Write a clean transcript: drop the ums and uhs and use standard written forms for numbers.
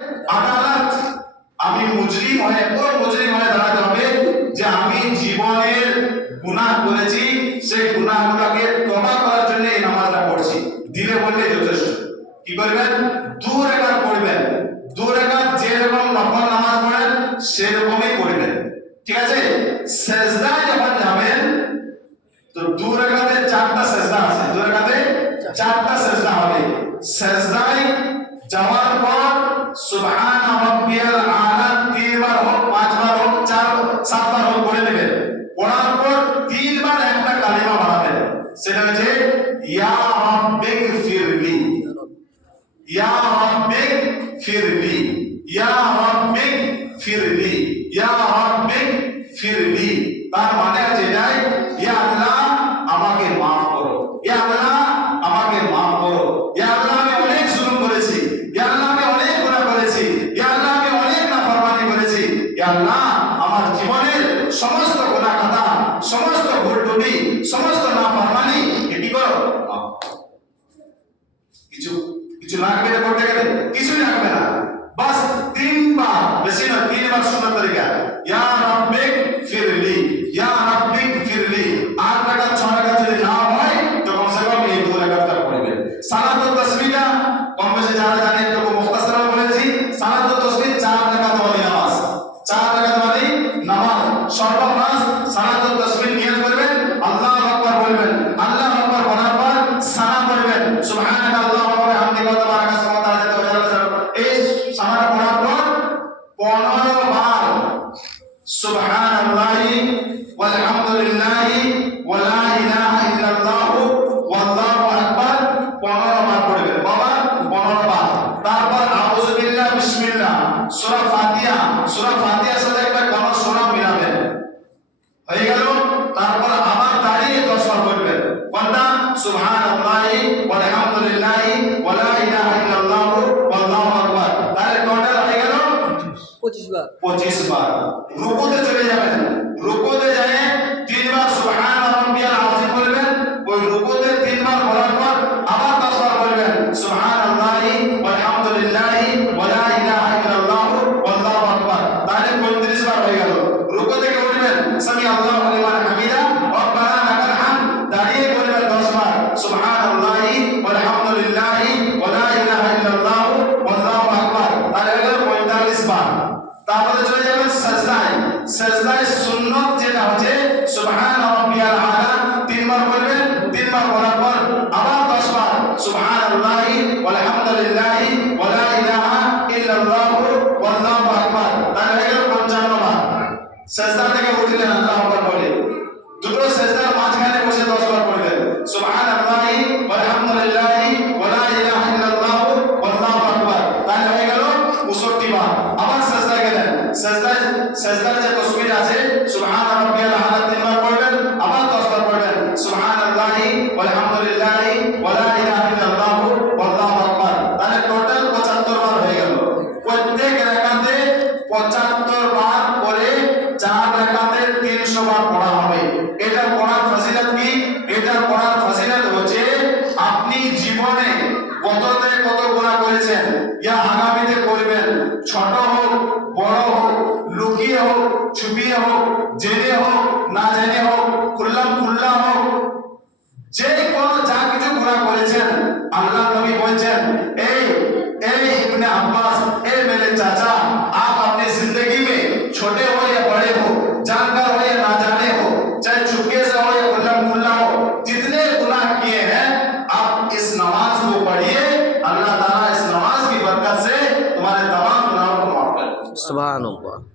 আদালত আমি মুজরিম হয়ে দাঁড়াতে হবে যে আমি জীবনের গুনাহ করেছি, সেই গুনাহগুলোকে তওবা করার জন্য এই নামাজটা পড়ছি। দিলে বললে যথেষ্ট। কি করবেন? 2 রাকাত পড়বেন। 2 রাকাত যেরকম নফল নামাজ পড়েন সেরকমই পড়বেন। ঠিক আছে? সেজদায় যখন যাবেন তো 2 রাকাতে 4টা সেজদা আছে। 2 রাকাতে 4টা সেজদা হবে। সেজদায় যাওয়ার পর সুবহান রাব্বিয়াল আলা 3 বার হোক, 5 বার হোক, 4 7 বার হোক পড়ে নেবেন। পড়ার পর 3 বার একটা কালিমা বানাবেন, সেটা হচ্ছে ইয়া রাব্বিক ফিরলি, ইয়া রাব্বিক ফিরলি, ইয়া রাব্বিক ফিরলি, ইয়া রাব্বিক ফিরলি। তার মানে হচ্ছে এটাই, ইয়া আল্লাহ আমাকে maaf করো, ইয়া আল্লাহ আমাকে maaf করো, ইয়া আল্লাহ আমি অনেক জুলুম করেছি, ইয়া আল্লাহ আমি অনেক গুনাহ করেছি, ইয়া আল্লাহ আমি অনেক নাফরমানি করেছি, ইয়া আল্লাহ আমার জীবনের সমস্ত গুনাহ খাতা, সমস্ত ভুল ত্রুটি, সমস্ত নাফরমানি কি করো? কিছু লাগবে না করতে গেলে, কিছুই লাগবে না, বাস 3 বার, বেশি না 3 বার সুন্নাত তরিকা, ইয়া রাব্বিক ফিরলি, ইয়া রাব্বিক ফিরলি। 8 রাকাত 6 রাকাত যদি না হয় তো কমসে কম এই 2 রাকাতটা পড়বেন। সালাতুত তাসবিহটা কম বেশি যারা জানেন তো মুখতাসার বলেছি, সালাতুত তাসবিহ 4 রাকাত ওয়ালি নামাজ, 4 রাকাত ওয়ালি নামাজ। সর্বনাশ সালাতুত তাসবিহ নিয়ত করবেন, আল্লাহু আকবার বলবেন, আল্লাহু আকবার বলার পর সালাম পড়বেন, সুবহানাল্লাহ ওয়া বিহামদিহি ওয়া তাবারাকা ইসমুহু ওয়া তাআলা ওয়া জাল্লা। এই সালাম পড়ার পর 15 বার সুবহানাল্লাহি ওয়ালহামদুলিল্লাহি ওয়া লা ইলাহা ইল্লাল্লাহু ওয়াল্লাহু আকবার 15 বার পড়বেন। বাবা 15 বার। তারপর আউযু বিল্লাহি বিসমিল্লাহ, সূরা ফাতিহা, সূরা ফাতিহার সাথে একটা কোন সূরা মিলাবেন, হয়ে গেল। তারপর আবার দাঁড়িয়ে 10 বার পড়বেন। কোনটা? সুবহানাল্লাহি ওয়ালহামদুলিল্লাহি ওয়া লা ইলাহা ইল্লাল্লাহু ওয়াল্লাহু আকবার। তাহলে টোটাল হয়ে গেল 25 বার। 25 বার। রুকুতে চলে যাবেন। রুকুতে যায় 3 বার সুবহান রাব্বিয়াল আযীম বলবেন। ওই রুকুতে 3 বার বলার পর আবার 10 বার বলবেন, সুবহানাল্লাহি ওয়ালহামদুলিল্লাহি ওয়া লা ইলাহা ইল্লাল্লাহু ওয়াল্লাহু আকবার। তাহলে 35 বার হয়ে গেল। রুকু থেকে উঠবেন, সামি আল্লাহু লিমান হামিদা রব্বানা লাকাল হামদ, দাঁড়িয়ে বলবেন 10 বার, সুবহানাল্লাহি ওয়ালহামদুলিল্লাহি ওয়া লা ইলাহা ইল্লাল্লাহু ওয়াল্লাহু আকবার। তাহলে হলো 45 বার। তারপরে চলে যাবেন সাজদায়। সাজদায় সুন্নাত যেটা হচ্ছে সুবহান রাব্বিয়াল আলা 3 বার বলবেন, 3 বার বলার পর আবার 10 বার, সুবহানাল্লাহি ওয়ালহামদুলিল্লাহি ওয়া লা ইলাহা ইল্লাল্লাহু ওয়াল্লাহু আকবার। তাহলে হলো 55 বার। সাজদা থেকে উঠলেন আল্লাহু আকবার বলে, দুটো সাজদার মাঝখানে বসে 10 বার পড়বেন, সুবহানাল্লাহি ওয়ালহামদুলিল্লাহি ওয়া লা ইলাহা ইল্লাল্লাহু ওয়াল্লাহু আকবার। তাহলে হয়ে গেল 65 বার। আবার সাজদায় গেলেন, সাজদার যে তাসবিহ আছে সুবহান রাব্বিয়াল আলা 3 বার পড়বেন, আবার 10 বার পড়বেন, সুবহানাল্লাহি ওয়ালহামদুলিল্লাহি ওয়া লা ইলাহা ইল্লাল্লাহু ওয়াল্লাহু আকবার। তাহলে টোটাল 75 বার হয়ে গেল। প্রত্যেক রাকাতে 75 বার করে 4 রাকাতে 300 বার পড়া হবে। এটা পড়ার ফজিলত কি? এটা পড়ার ফজিলত হচ্ছে আপনি জীবনে কততে কত গুনাহ করেছেন, ইয়া আগামীতে করবেন, ছোট হোক বড় হোক, লুকিয়ে হোক ছুপিয়ে হোক, জেনে হোক না জেনে হোক, খুল্লা হোক, যে কোনো যা কিছু গুনাহ করেছেন, আল্লাহ নবী বলেছেন, এই इब्ने अब्बास, ए मेरे चाचा, आप अपनी जिंदगी में छोटे हो या बड़े हो, जानकर हो या ना जाने हो, चाहे चुपके से हो या खुल्ला हो, जितने गुनाह किए हैं आप इस नमाज को पढ़िए, अल्लाह ताला इस नमाज की बरकत से तुम्हारे तमाम गुनाहों को माफ कर देगा। सुभान अल्लाह।